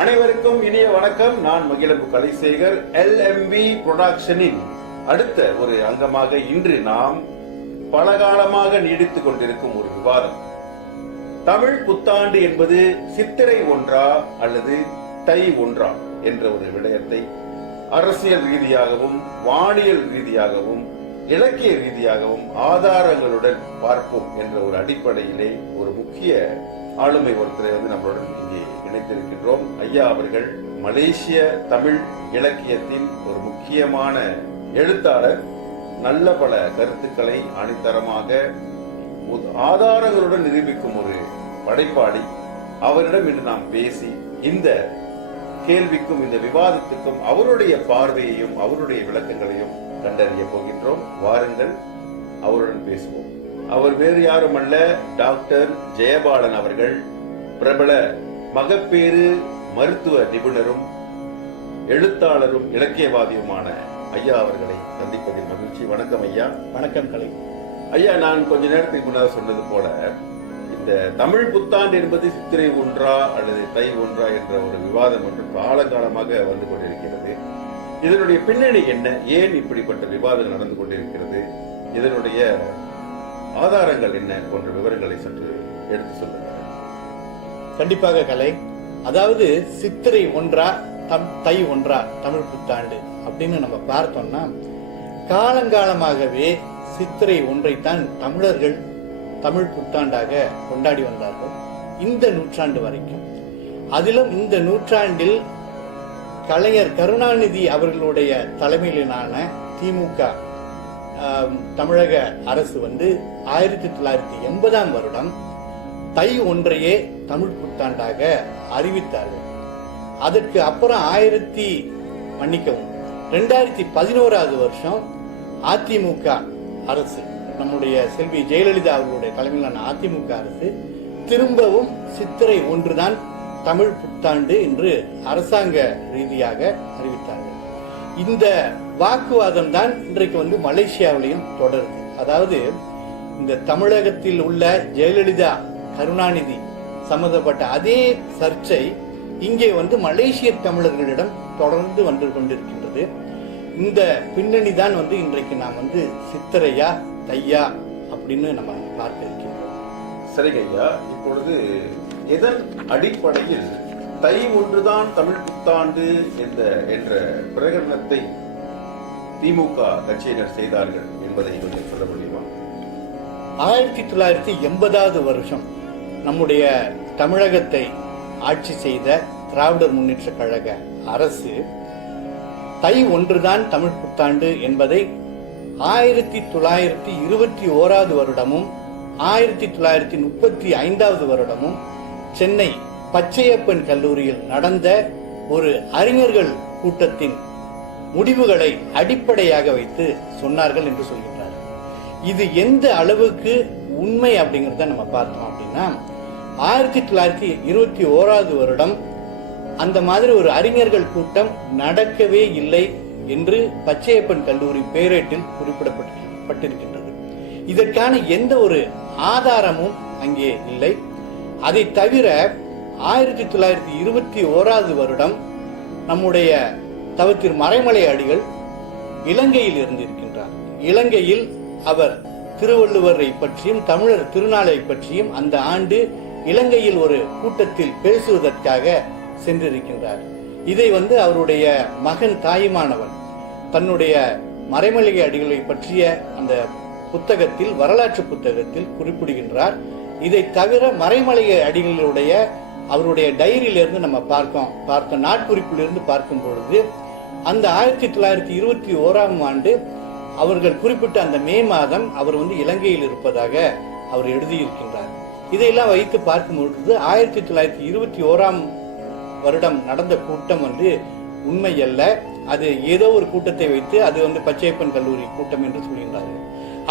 அனைவருக்கும் இனிய வணக்கம். நான் மகிழம்பு கலைசேகர். LMV புரொடக்ஷனின் அடுத்த ஒரு அங்கமாக இன்று நாம் பலகாலமாக நீடித்துக் கொண்டிருக்கும் ஒரு விவாதம். தமிழ் புத்தாண்டு என்பது சித்திரை ஒன்றா அல்லது தை ஒன்றா என்ற ஒரு விடயத்தை அரசியல் ரீதியாகவும் வானியல் ரீதியாகவும் இலக்கிய ரீதியாகவும் ஆதாரங்களுடன் பார்ப்போம் என்ற ஒரு அடிப்படையிலே ஒரு முக்கிய ஆளுமை ஒருத்தரை நம்மளுடன் இங்கே இணைத்திருக்கின்றோம். ஐயா அவர்கள் மலேசிய தமிழ் இலக்கியத்தின் ஒரு முக்கியமான எழுத்தாளர். நல்ல பல கருத்துக்களை அணித்தரமாக ஆதாரங்களுடன் நிரூபிக்கும் ஒரு படைப்பாளி. அவரிடம் இன்று நாம் பேசி இந்த கேள்விக்கும் இந்த விவாதத்துக்கும் அவருடைய பார்வையையும் அவருடைய விளக்கங்களையும் கண்டறிய போகின்றோம். வாருங்கள், அவருடன் பேசுவோம். அவர் வேறு யாரும் அல்ல, டாக்டர் ஜெயபாலன் அவர்கள். பிரபல மகப்பேறு மருத்துவ நிபுணரும் எழுத்தாளரும் இலக்கியவாதியுமான ஐயா அவர்களை சந்திப்பதில் மகிழ்ச்சி. வணக்கம் ஐயா. வணக்கம் கலை. ஐயா, நான் கொஞ்ச நேரத்துக்கு முன்னால் சொன்னது போல இந்த தமிழ் புத்தாண்டு என்பது சித்திரை ஒன்றா அல்லது தை ஒன்றா என்ற ஒரு விவாதம் ஒன்று காலகாலமாக வந்து கொண்டிருக்கிறது. இதனுடைய பின்னணி என்ன? ஏன் இப்படிப்பட்ட விவாதம் நடந்து கொண்டிருக்கிறது? இதனுடைய ஆதாரங்கள் என்ன போன்ற விவரங்களை சற்று எடுத்து சொல்லுங்க. கண்டிப்பாக கலை. அதாவது சித்திரை ஒன்றா தை ஒன்றா தமிழ் புத்தாண்டு அப்படின்னு நம்ம பார்த்தோம்னா, காலங்காலமாகவே சித்திரை ஒன்றைத்தான் தமிழர்கள் தமிழ் புத்தாண்டாக கொண்டாடி வந்தார்கள் இந்த நூற்றாண்டு வரைக்கும். அதிலும் இந்த நூற்றாண்டில் கலைஞர் கருணாநிதி அவர்களுடைய தலைமையிலான திமுக தமிழக அரசு 1980ஆம் வருடம் தை ஒன்றையே தமிழ் புத்தாண்டாக அறிவித்தார்கள். அதற்கு அப்புறம் 2011ஆவது வருஷம் அதிமுக அரசு, நம்முடைய செல்வி ஜெயலலிதா அவர்களுடைய தலைமையிலான அதிமுக அரசு திரும்பவும் சித்திரை ஒன்றுதான் தமிழ் புத்தாண்டு என்று அரசாங்க ரீதியாக அறிவித்தார்கள். இந்த வாக்குவாதம் தான் இன்றைக்கு மலேசியாவிலையும் தொடருது. அதாவது இந்த தமிழகத்தில் உள்ள ஜெயலலிதா கருணாநிதி சம்பந்தப்பட்ட அதே சர்ச்சை இங்கே மலேசிய தமிழர்களிடம் தொடர்ந்து வந்து கொண்டிருக்கின்றது. இந்த பின்னணி தான் இன்றைக்கு நாம் சித்திரையா தையா அப்படின்னு நம்ம பார்க்க இருக்கின்றோம். சரிங்க ஐயா, இப்பொழுது எதன் அடிப்படையில் தை ஒன்றுதான் தமிழ் புத்தாண்டு என்ற பிரகடனத்தை திமுக கட்சியினர் செய்தார்கள் என்பதை கொஞ்சம் சொல்ல முடியுமா? 1980ஆவது வருஷம் நம்முடைய தமிழகத்தை ஆட்சி செய்த திராவிடர் முன்னேற்ற கழக அரசு தை ஒன்றுதான் தமிழ் புத்தாண்டு என்பதை 1921ஆவது வருடமும் 1935ஆவது வருடமும் சென்னை பச்சையப்பன் கல்லூரியில் நடந்த ஒரு அறிஞர்கள் கூட்டத்தின் முடிவுகளை அடிப்படையாக வைத்து சொன்னார்கள் என்று சொல்கின்றார். இது எந்த அளவுக்கு உண்மை அப்படிங்கறத நம்ம பார்த்தோம் அப்படின்னா, 1921ஆவது வருடம் அந்த மாதிரி ஒரு அறிஞர்கள் கூட்டம் நடக்கவே இல்லை என்று பச்சையப்பன் கல்லூரி பேரேட்டில் குறிப்பிடப்பட்டிருக்கின்றது. இதற்கான எந்த ஒரு ஆதாரமும் அங்கே இல்லை. அதை தவிர 1921ஆவது வருடம் நம்முடைய தவத்திரு மறைமலை அடிகள் இலங்கையில் இருந்திருக்கின்றார். இலங்கையில் அவர் திருவள்ளுவரை பற்றியும் தமிழர் திருநாளை பற்றியும் அந்த ஆண்டு இலங்கையில் ஒரு கூட்டத்தில் பேசுவதற்காக சென்றிருக்கின்றார். இதை அவருடைய மகன் தாயுமானவன் தன்னுடைய மறைமலை அடிகளை பற்றிய அந்த புத்தகத்தில், வரலாற்று புத்தகத்தில் குறிப்பிடுகின்றார். இதை தவிர மறைமலை அடிகளுடைய அவருடைய டைரியிலிருந்து நம்ம பார்த்த நாட்குறிப்பிலிருந்து பார்க்கும் பொழுது அந்த 1921ஆம் ஆண்டு அவர்கள் குறிப்பிட்ட அந்த மே மாதம் அவர் இலங்கையில் இருப்பதாக அவர் எழுதியிருக்கின்றார். இதையெல்லாம் வைத்து பார்க்கும் பொழுது 1921ஆம் வருடம் நடந்த கூட்டம் உண்மை அல்ல, அது ஏதோ ஒரு கூட்டத்தை வைத்து அது பச்சையப்பன் கல்லூரி கூட்டம் என்று சொல்கின்றார்கள்.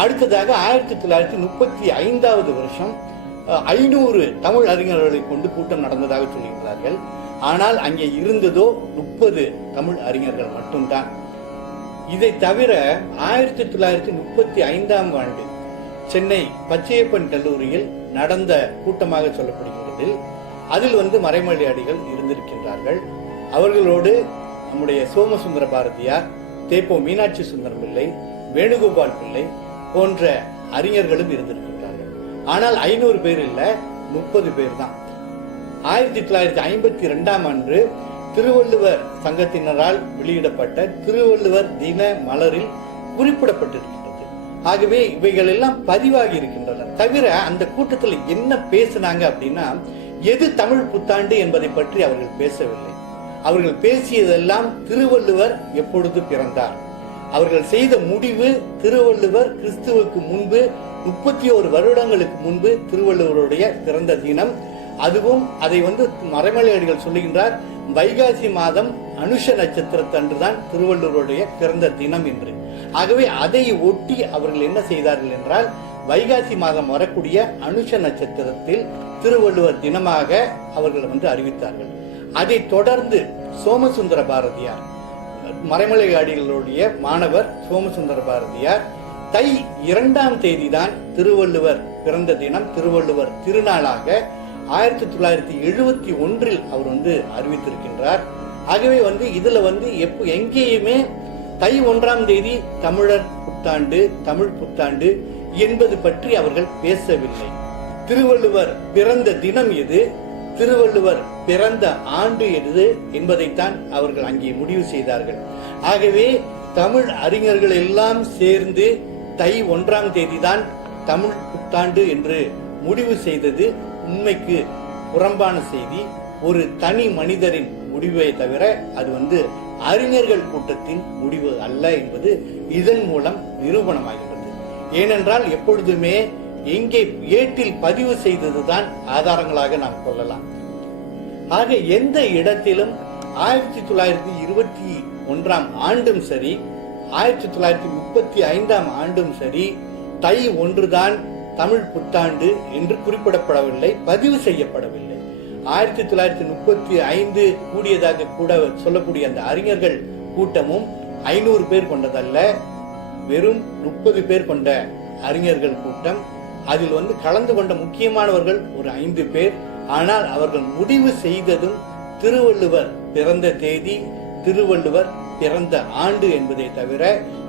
அடுத்ததாக 1935ஆவது வருஷம் 500 தமிழ் அறிஞர்களை கொண்டு கூட்டம் நடந்ததாக சொல்கின்றார்கள். ஆனால் அங்கே இருந்ததோ 30 தமிழ் அறிஞர்கள் மட்டும்தான். இதை தவிர 1935ஆம் ஆண்டு சென்னை பச்சையப்பன் கல்லூரியில் நடந்த கூட்டமாக சொல்லப்படுகிறது. அதில் மறைமலை அடிகள் இருந்திருக்கின்றார்கள். அவர்களோடு நம்முடைய சோமசுந்தர பாரதியார், தேப்போ மீனாட்சி சுந்தரம் பிள்ளை, வேணுகோபால் பிள்ளை போன்ற அறிஞர்களும் இருந்திருக்கின்றார்கள். ஆனால் 500 பேர் இல்ல, 30 பேர் தான். 1952ஆம் ஆண்டு திருவள்ளுவர் சங்கத்தினரால் வெளியிடப்பட்ட திருவள்ளுவர் தின மலரில் குறிப்பிடப்பட்டிருக்கின்றது. ஆகவே இவைகள் எல்லாம் பதிவாகி இருக்கின்றன. தவிர அந்த கூட்டத்தில் என்ன பேசினாங்க அப்படின்னா, எது தமிழ் புத்தாண்டு என்பதை பற்றி அவர்கள் பேசவில்லை. அவர்கள் பேசியதெல்லாம் திருவள்ளுவர் எப்பொழுது பிறந்தார், அவர்கள் செய்த முடிவு திருவள்ளுவர் கிறிஸ்துவுக்கு முன்பு 31 வருடங்களுக்கு முன்பு திருவள்ளுவருடைய பிறந்த தினம். அதுவும் அதை மறைமலை அடிகள் சொல்லுகின்றார், வைகாசி மாதம் அனுஷ நட்சத்திரத்தன்றுதான் திருவள்ளுவருடைய பிறந்த தினம் என்று. ஆகவே அதை ஒட்டி அவர்கள் என்ன செய்தார்கள் என்றால், வைகாசி மாதம் வரக்கூடிய அனுஷ நட்சத்திரத்தில் திருவள்ளுவர் தினமாக அவர்கள் அறிவித்தார்கள். அதை தொடர்ந்து சோமசுந்தர பாரதியார், மறைமலை அடிகளுடைய மாணவர் சோமசுந்தர பாரதியார், தை 2ஆம் தேதி தான் திருவள்ளுவர் பிறந்த தினம், திருவள்ளுவர் திருநாளாக 1971 அவர் அறிவித்திருக்கின்றார். ஆகவே இதுல எங்கேயுமே தை 1ஆம் தேதி தமிழர் புத்தாண்டு, தமிழ் புத்தாண்டு என்பது பற்றி அவர்கள் பேசவில்லை. திருவள்ளுவர் பிறந்த தினம் எது, திருவள்ளுவர் பிறந்த ஆண்டு எது என்பதைத்தான் அவர்கள் அங்கே முடிவு செய்தார்கள். ஆகவே தமிழ் அறிஞர்கள் எல்லாம் சேர்ந்து தை 1ஆம் தேதி தான் தமிழ் புத்தாண்டு என்று முடிவு செய்தது உண்மைக்கு புறம்பான செய்தி. ஒரு தனி மனிதரின் முடிவை தவிர அது அறிஞர்கள் கூட்டத்தின் முடிவு அல்ல என்பது இதன் மூலம் நிரூபணமாகின்றது. ஏனென்றால் எப்பொழுதுமே எங்கே ஏட்டில் பதிவு செய்ததுதான் ஆதாரங்களாக நாம் கொள்ளலாம். ஆக எந்த இடத்திலும் 1921ஆம் ஆண்டும் சரி, 1935ஆம் ஆண்டும் சரி, தை 1 தான் தமிழ் புத்தாண்டு என்று குறிப்பிடப்படவில்லை, பதிவு செய்யப்படவில்லை. 1935 கூடியதாக கூட சொல்லக்கூடிய அந்த அறிஞர்கள் கூட்டமும் 500 பேர் கொண்டதல்ல, வெறும் 30 பேர் கொண்ட அறிஞர்கள் கூட்டம். அதில் கலந்து கொண்ட முக்கியமானவர்கள் ஒரு 5 பேர். ஆனால் அவர்கள் முடிவு செய்ததும் திருவள்ளுவர் பிறந்த தேதி, திருவள்ளுவர் பிறந்த ஆண்டு என்பதை தவிர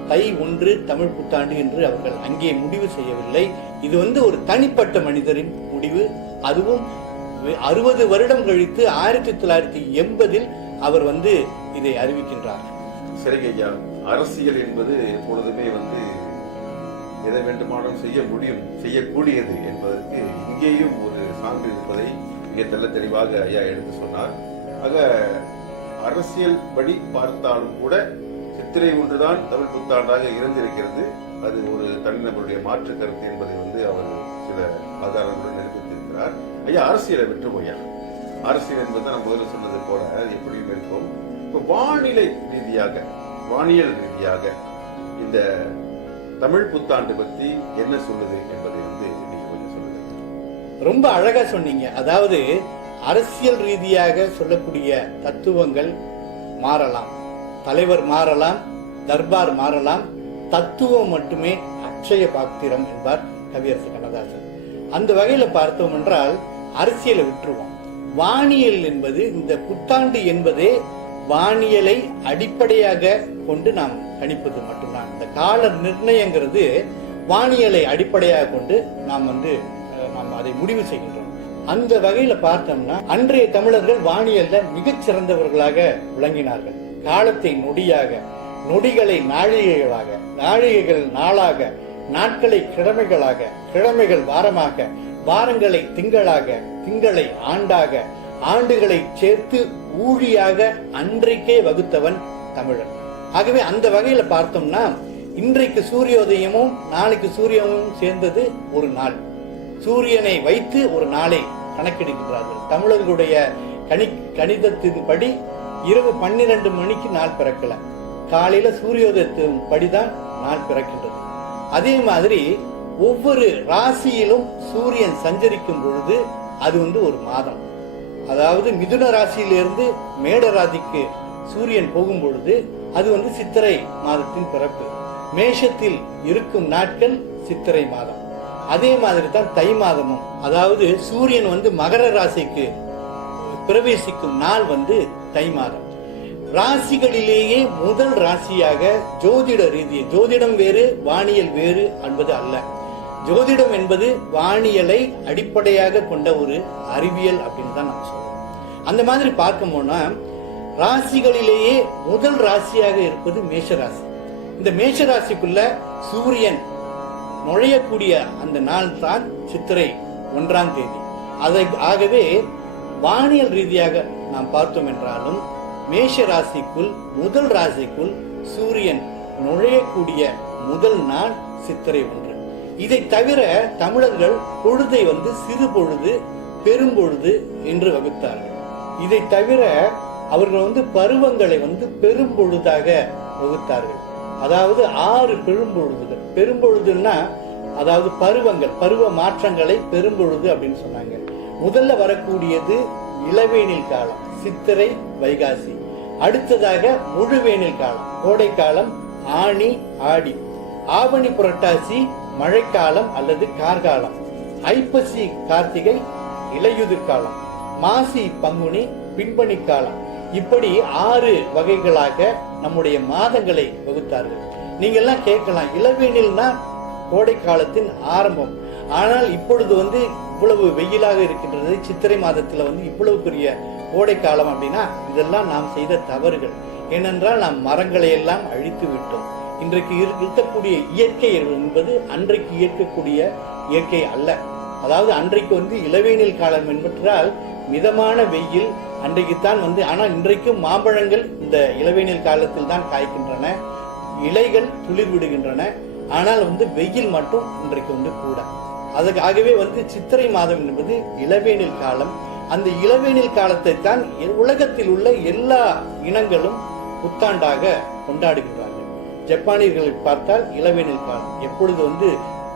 தை 1 தமிழ் புத்தாண்டு என்று அவர்கள் அங்கே முடிவு செய்யவில்லை. இது ஒரு தனிப்பட்ட மனிதரின் முடிவு. அதுவும் 60 வருடம் கழித்து 1980 அவர் இதை அறிவிக்கின்றார். சரி ஐயா, அரசியல் என்பது எப்பொழுதுமே எதை வேண்டுமானாலும் செய்ய முடியும், செய்யக்கூடியது என்பதற்கு இங்கேயும் ஒரு சான்று இருப்பதை மிக தெளிவாக ஐயா எடுத்து சொன்னார். ஆக அரசியல் படி பார்த்தாலும் கூட சித்திரை 1 தான் தமிழ் புத்தாண்டாக இருந்திருக்கிறது. அது ஒரு தனிநபருடைய மாற்று கருத்து என்பதை அவர் சில ஆதாரங்களுடன் நிரூபித்திருக்கிறார். ஐயா, அரசியலை விட்டுருவோம். ஐயா, அரசியல் என்பது நம்ம முதல்ல சொன்னது போல அது எப்படியும் இருக்கும். இப்போ வானிலை ரீதியாக, வானியல் ரீதியாக இந்த தமிழ் புத்தாண்டு பத்தி என்ன சொல்லுது என்பதை நீங்க கொஞ்சம் சொல்லுங்க. ரொம்ப அழகா சொன்னீங்க. அதாவது அரசியல் ரீதியாக சொல்லக்கூடிய தத்துவங்கள் மாறலாம், தலைவர் மாறலாம், தர்பார் மாறலாம், தத்துவம் மட்டுமே அட்சய பாத்திரம் என்பார் கவியரசு கண்ணதாசன். அந்த வகையில பார்த்தோம் என்றால் அரசியலை விட்டுருவோம். வானியல் என்பது, இந்த புத்தாண்டு என்பதே வானியலை அடிப்படையாக கொண்டு நாம் கணிப்பது மட்டும்தான். இந்த கால நிர்ணயங்கிறது வானியலை அடிப்படையாக கொண்டு நாம் அதை முடிவு செய்கின்றோம். அந்த வகையில பார்த்தோம்னா அன்றைய தமிழர்கள் வானியல்ல மிகச் சிறந்தவர்களாக விளங்கினார்கள். காலத்தை நொடியாக, நொடிகளை நாழிகைகளாக, நாழிகைகள் நாளாக, நாட்களை கிழமைகளாக, கிழமைகள் வாரமாக, வாரங்களை திங்களாக, திங்களை ஆண்டாக, ஆண்டுகளை சேர்த்து ஊழியாக அன்றைக்கே வகுத்தவன் தமிழன். ஆகவே அந்த வகையில பார்த்தோம்னா இன்றைக்கு சூரியோதயமும் நாளைக்கு சூரியனும் சேர்ந்தது ஒரு நாள். சூரியனை வைத்து ஒரு நாளை கணக்கெடுக்கிறார்கள். தமிழர்களுடைய கணிதத்தின்படி இரவு 12 மணிக்கு நாள் பிறக்கல, காலையில சூரியோதயத்தின் படிதான் நாள் பிறக்கின்றது. அதே மாதிரி ஒவ்வொரு ராசியிலும் சூரியன் சஞ்சரிக்கும் பொழுது அது ஒரு மாதம். அதாவது மிதுன ராசியிலிருந்து மேட ராசிக்கு சூரியன் போகும் பொழுது அது சித்திரை மாதத்தின் பிறப்பு. மேஷத்தில் இருக்கும் நாட்கள் சித்திரை மாதம். அதே மாதிரி தான் தை மாதமும். அதாவது சூரியன் மகர ராசிக்கு பிரவேசிக்கும் நாள் வந்து தை மாதம். ராசிகளிலேயே முதல் ராசியாக ஜோதிட ரீதியை, ஜோதிடம் வேறு வானியல் வேறு என்பது அல்ல, ஜோதிடம் என்பது வானியலை அடிப்படையாக கொண்ட ஒரு அறிவியல் அப்படின்னு தான் நம்ம சொல்றோம். அந்த மாதிரி பார்க்கணும்னா ராசிகளிலேயே முதல் ராசியாக இருப்பது மேஷராசி. இந்த மேஷராசிக்குள்ள சூரியன் நுழையக்கூடிய அந்த நாள் தான் சித்திரை 1ஆம் தேதி. ஆகவே வானியல் ரீதியாக நாம் பார்த்தோம் என்றாலும் மேஷ ராசிக்குள் முதல் ராசிக்குள் சூரியன் நுழையக்கூடிய முதல் நாள் சித்திரை 1. இதை தவிர தமிழர்கள் பொழுதை வந்து சிறு பொழுது பெரும்பொழுது என்று வகுத்தார்கள். இதை தவிர அவர்கள் வந்து பருவங்களை வந்து பெரும்பொழுதாக வகுத்தார்கள். அதாவது 6 பெரும்பொழுதுகள். பெரும்பொழுதுன்னா அதாவது பருவங்கள், பருவ மாற்றங்களை பெரும்பொழுது அப்படின்னு சொன்னாங்க. முதல்ல வரக்கூடியது இளவேனில் காலம், சித்திரை வைகாசி. அடுத்ததாக முழுவேனில் காலம், கோடை காலம் ஆனி ஆடி. ஆவணி புரட்டாசி மழைக்காலம் அல்லது கார்காலம். ஐப்பசி கார்த்திகை இலையுதிர் காலம். மாசி பங்குனி பின்பனி காலம். இப்படி 6 வகைகளாக நம்முடைய மாதங்களை வகுத்தார்கள். நீங்க எல்லாம் கேட்கலாம், இளவேனில்னா கோடை காலத்தின் ஆரம்பம், ஆனால் இப்பொழுது வந்து இவ்வளவு வெயிலாக இருக்கின்றது, சித்திரை மாதத்துல வந்து இவ்வளவு பெரிய கோடை காலம் அப்படின்னா இதெல்லாம் நாம் செய்த தவறுகள். ஏனென்றால் நாம் மரங்களை எல்லாம் அழித்து விட்டோம். இன்றைக்கு இருக்கக்கூடிய இயற்கை என்பது அன்றைக்கு இருக்கக்கூடிய இயற்கை அல்ல. அதாவது அன்றைக்கு வந்து இளவேனில் காலம் என்பதால் மிதமான வெயில் அன்றைக்குத்தான் வந்து, ஆனால் இன்றைக்கும் மாம்பழங்கள் இந்த இளவேனில் காலத்தில் தான் காய்க்கின்றன, இலைகள் துளிர் விடுகின்றன. ஆனால் வந்து வெயில் மட்டும் இன்றைக்கு வந்து கூட. அதுக்காகவே வந்து சித்திரை மாதம் என்பது இளவேனில் காலம். அந்த இளவேனில் காலத்தை தான் உலகத்தில் உள்ள எல்லா இனங்களும் புத்தாண்டாக கொண்டாடுகிறார்கள். ஜப்பானியர்களை பார்த்தால் இளவேனில் காலம் எப்பொழுது வந்து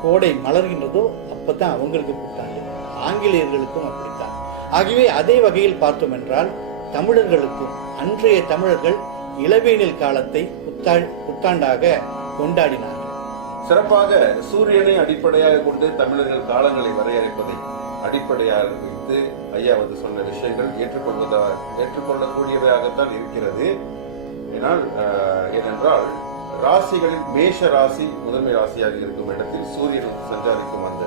கோடை மலர்கின்றதோ அப்பதான் அவங்களுக்கு புத்தாண்டு. ஆங்கிலேயர்களுக்கும் அப்படித்தான். ஆகவே அதே வகையில் பார்த்தோம் என்றால் தமிழர்களுக்கும் அன்றைய தமிழர்கள் இளவேனில் காலத்தை புத்தாண்டாக கொண்டாடினார்கள். சிறப்பாக சூரியனை அடிப்படையாக கொண்டு தமிழர்கள் காலங்களை வரையறைப்பதை அடிப்படையாக வைத்து ஐயா வந்து சொன்ன விஷயங்கள் ஏற்றுக்கொள்ளக்கூடியவையாகத்தான் இருக்கிறது. ஏனென்றால் ராசிகளில் மேஷ ராசி முதன்மை ராசியாக இருக்கும் இடத்தில் சூரியன் சஞ்சாரிக்கும் அந்த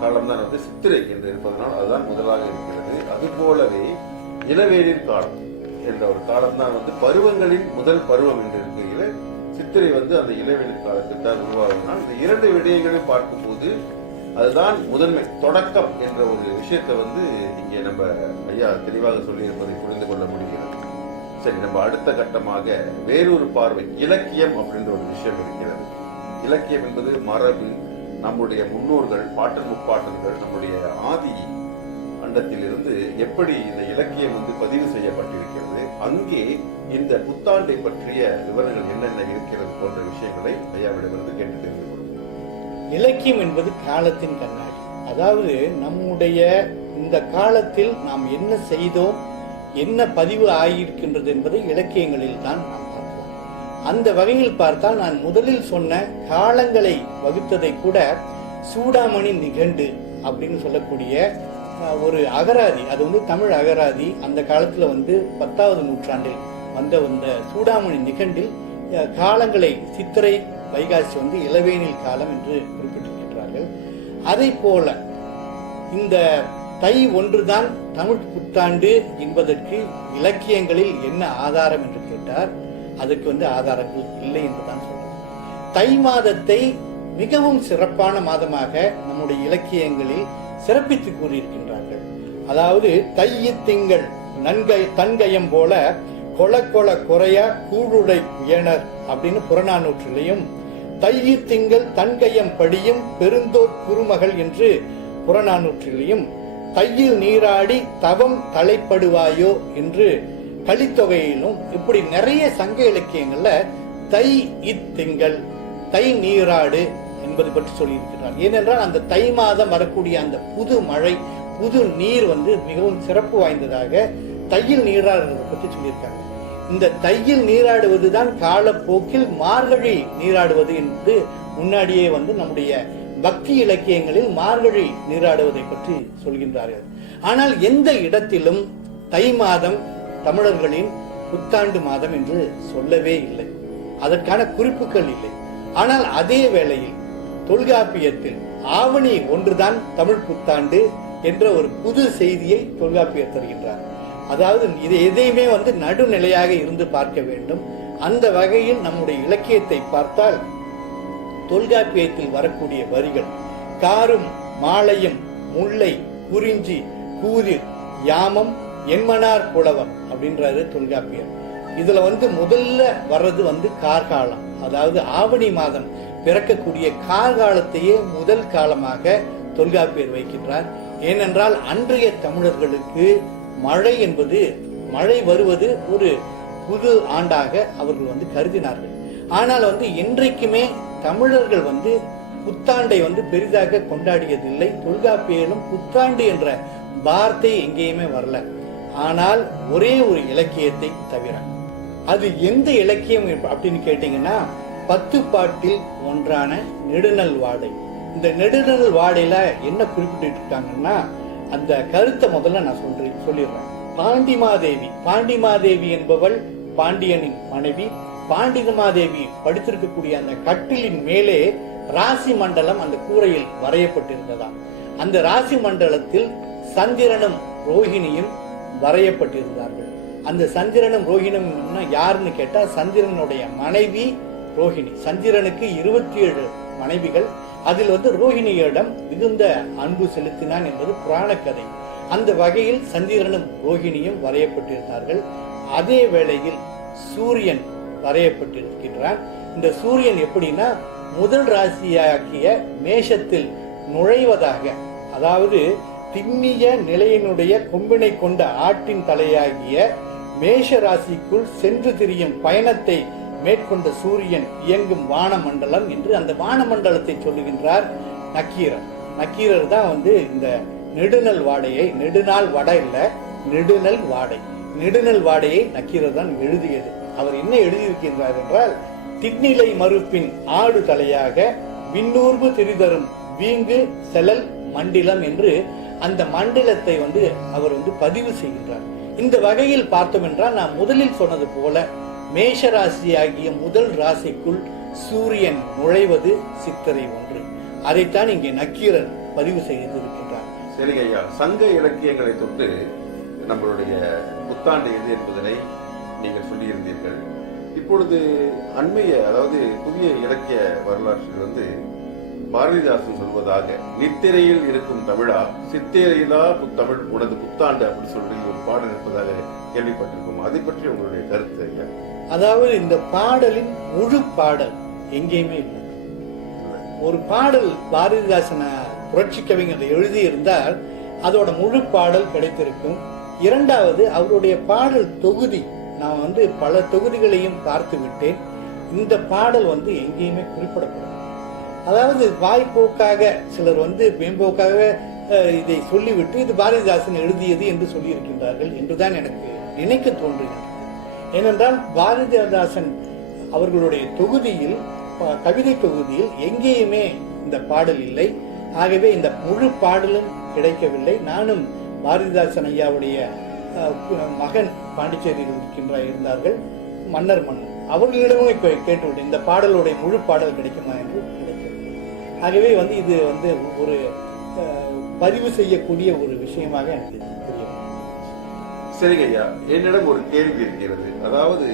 காலம்தான் வந்து சித்திரை என்று இருப்பதனால் அதுதான் முதலாக இருக்கிறது. அது போலவே இளவேனில் காலம் என்ற ஒரு காலம்தான் வந்து பருவங்களின் முதல் பருவம் என்று இருக்கிற சித்திரை வந்து அந்த இளவேனில் காலத்தில் தான் உருவாகினால் இந்த 2 விடயங்களையும் பார்க்கும்போது அதுதான் முதன்மை தொடக்கம் என்ற ஒரு விஷயத்தை வந்து இங்கே நம்ம ஐயா தெளிவாக சொல்லி இருப்பதை புரிந்து கொள்ள முடிகிறது. சரி, நம்ம அடுத்த கட்டமாக வேறொரு பார்வை இலக்கியம் அப்படின்ற ஒரு விஷயம் இருக்கிறது. இலக்கியம் என்பது மரபு, நம்முடைய முன்னோர்கள் பாட்டன் முப்பாட்டன்கள் நம்முடைய ஆதி அண்டத்திலிருந்து எப்படி இந்த இலக்கியம் வந்து பதிவு செய்யப்பட்டிருக்கிறது, அங்கே இந்த புத்தாண்டை பற்றிய விவரங்கள் என்னென்ன இருக்கிறது போன்ற விஷயங்களை ஐயாவிடமிருந்து கேட்டு தெரிந்து கொள்வோம். இலக்கியம் என்பது காலத்தின் கண்ணாடி. அதாவது நம்முடைய இந்த காலத்தில் நாம் என்ன செய்தோம், என்ன பதிவு ஆகியிருக்கின்றது என்பதை இலக்கியங்களில் தான் நாம் பார்க்கலாம். அந்த வகையில் பார்த்தால் நான் முதலில் சொன்ன காலங்களை வகுத்ததை கூட சூடாமணி நிகண்டு அப்படின்னு சொல்லக்கூடிய ஒரு அகராதி, அது வந்து தமிழ் அகராதி, அந்த காலத்துல வந்து 10வது நூற்றாண்டில் வந்த சூடாமணி நிகண்டில் காலங்களை சித்திரை வைகாசி வந்து இளவேனில் காலம் என்று குறிப்பிட்டிருக்கிறார்கள். அதை போல இந்த தை 1 தான் தமிழ் புத்தாண்டு என்பதற்கு இலக்கியங்களில் என்ன ஆதாரம் என்று கேட்டார், அதற்கு வந்து ஆதாரங்கள் இல்லை என்றுதான் சொல்றாங்க. தை மாதத்தை மிகவும் சிறப்பான மாதமாக நம்முடைய இலக்கியங்களில் சிறப்பித்து கூறியிருக்கின்றார்கள். அதாவது தையி திங்கள் தன்கயம் போல கொல கொல குறைய கூழுடை உயனர் அப்படின்னு புறநானூற்றிலையும், தையி திங்கள் தன்கயம் படியும் பெருந்தோர் குறுமகள் என்று புறநானூற்றிலையும், தையில் நீராடி தவம் தலைப்படுவாயோ என்று கலித்தொகையிலும், இப்படி நிறைய சங்க இலக்கியங்கள்ல தை இத்திங்கள் தை நீராடு என்பது பற்றி சொல்லியிருக்கிறார். ஏனென்றால் அந்த தை மாதம் வரக்கூடிய அந்த புது மழை புது நீர் வந்து மிகவும் சிறப்பு வாய்ந்ததாக தையில் நீராடுறதை பற்றி சொல்லியிருக்காங்க. இந்த தையில் நீராடுவதுதான் காலப்போக்கில் மார்கழி நீராடுவது என்று முன்னாடியே வந்து நம்முடைய பக்தி இலக்கியங்களில் மார்கழி நீராடுவதை பற்றி சொல்கின்றார்கள். ஆனால் எந்த இடத்திலும் தை மாதம் தமிழர்களின் புத்தாண்டு மாதம் என்று சொல்லவே இல்லை, அதற்கான குறிப்புகள் இல்லை. ஆனால் அதே வேளையில் தொல்காப்பியத்தில் ஆவணி ஒன்றுதான் தமிழ் புத்தாண்டு என்ற ஒரு புது செய்தியை தொல்காப்பியர் தருகின்றார். அதாவது இது எதையுமே நடுநிலையாக இருந்து பார்க்க வேண்டும். அந்த வகையில் நம்முடைய இலக்கியத்தை பார்த்தால் தொல்காப்பியத்தில் வரக்கூடிய வரிகள் காரும் மாலையும் முல்லை குறிஞ்சி கூதிர் யாமம் என்மனார் புலவர் அப்படின்றாரு தொல்காப்பியர். இதுல முதல்ல வர்றது கார்காலம், அதாவது ஆவணி மாதம் பிறக்கக்கூடிய கார்காலத்தையே முதல் காலமாக தொல்காப்பியர் வைக்கின்றார். ஏனென்றால் அன்றைய தமிழர்களுக்கு மழை என்பது, மழை வருவது ஒரு புது ஆண்டாக அவர்கள் கருதினார்கள். ஆனால் என்றைக்குமே தமிழர்கள் புத்தாண்டை பெரிதாக கொண்டாடியதில்லை. தொல்காப்பியரும் புத்தாண்டு என்ற வார்த்தை எங்கேயுமே வரல. ஆனால் ஒரே ஒரு இலக்கியத்தை தவிர, அது எந்த இலக்கியம் அப்படின்னு கேட்டீங்கன்னா 10 பாட்டில் ஒன்றான நெடுநல் வாடை. இந்த நெடுநல் வாடையில என்ன குறிப்பிட்டு இருக்காங்கன்னா, அந்த கருத்தை முதல்ல நான் சொல்லிடுறேன். பாண்டிமாதேவி என்பவள் பாண்டியனின் மனைவி. பாண்டிமாதேவி படுத்திருக்கக்கூடிய அந்த கட்டிலின் மேலே ராசி மண்டலம் அந்த கூரையில் வரையப்பட்டிருந்ததாம். அந்த ராசி மண்டலத்தில் சந்திரனும் ரோஹிணியும் வரையப்பட்டிருந்தார்கள். அந்த சந்திரனும் ரோஹிணியும் யாருன்னு கேட்டா சந்திரனுடைய மனைவி ரோஹிணி. சந்திரனுக்கு 27 மனைவிகள். அதில் ரோஹிணியிடம் மிகுந்த அன்பு செலுத்தினான் என்பது புராண கதை. அந்த வகையில் சந்திரனும் ரோஹிணியும் வரையப்பட்டிருந்தார்கள். அதே வேளையில் சூரியன் வரையப்பட்டிருக்கின்றான். இந்த சூரியன் எப்படின்னா முதல் ராசியாகிய மேஷத்தில் நுழைவதாக, அதாவது திண்ணிய நிலையினுடைய கொம்பினை கொண்ட ஆட்டின் தலையாகிய மேஷ ராசிக்குள் சென்று திரியும் பயணத்தை மேற்கொண்ட சூரியன் இயங்கும் வானமண்டலம் என்று அந்த வானமண்டலத்தை சொல்லுகின்றார் நக்கீரர். நக்கீரர் தான் இந்த நெடுநல் வாடையை, நெடுநாள் வடை இல்ல, நெடுநல் வாடை, நெடுநல் வாடையை நக்கீரர் தான் எழுதியது. அவர் என்ன எழுதியிருக்கின்றார் என்றால், திண்ணிலை மறுப்பின் ஆடு தலையாக விண்ணூர்வு திரிதரும் வீங்கு செலல் மண்டிலம் என்று அந்த மண்டலத்தை அவர் பதிவு செய்கின்றார். இந்த வகையில் பார்த்தோம் என்றால், நான் முதலில் சொன்னது போல மேஷ ராசி ஆகிய முதல் ராசிக்குள் சூரியன் நுழைவது சித்திரை 1. அதைத்தான் இங்கே நக்கீரர் பதிவு செய்திருக்கின்றார். சரி ஐயா, சங்க இலக்கியங்களை தொட்டு நம்மளுடைய புத்தாண்டு எது என்பதனை நீங்கள் சொல்லியிருந்தீர்கள். இப்பொழுது அண்மைய, அதாவது புதிய இலக்கிய வரலாற்றில் பாரதிதாசன் சொல்வதாக, நித்திரையில் இருக்கும் தமிழா சித்திரையிலா தமிழ் உனது புத்தாண்டு அப்படி சொல்லி ஒரு பாடல் இருப்பதாக கேள்விப்பட்டிருக்கும். அதை பற்றி உங்களுடைய கருத்து ஐயா? அதாவது இந்த பாடலின் முழு பாடல் எங்கேயுமே இல்லை. ஒரு பாடல் பாரதிதாசன புரட்சி கவிஞர் எழுதியிருந்தால் அதோட முழு பாடல் கிடைத்திருக்கும். இரண்டாவது, அவருடைய பாடல் தொகுதி நான் பல தொகுதிகளையும் பார்த்து விட்டேன். இந்த பாடல் எங்கேயுமே குறிப்பிடப்படும். அதாவது வாய்ப்போக்காக சிலர் மேம்போக்காக இதை சொல்லிவிட்டு இது பாரதிதாசன் எழுதியது என்று சொல்லி இருக்கின்றார்கள் என்றுதான் எனக்கு நினைக்க தோன்றுகிறது. ஏனென்றால் பாரதிதாசன் அவர்களுடைய தொகுதியில், கவிதை தொகுதியில் எங்கேயுமே இந்த பாடல் இல்லை. ஆகவே இந்த முழு பாடலும் கிடைக்கவில்லை. நானும் பாரதிதாசன் ஐயாவுடைய மகன் பாண்டிச்சேரியில் இருந்தார்கள், மன்னர் மன்னன், அவர்களிடமும் கேட்டுவிட்டேன் இந்த பாடலுடைய முழு பாடல் கிடைக்குமா என்று. கிடைக்கவில்லை. ஆகவே இது ஒரு பதிவு செய்யக்கூடிய ஒரு விஷயமாக எனக்கு தெரியும். சரி ஐயா, என்னிடம் ஒரு கேள்வி இருக்கிறது. அதாவது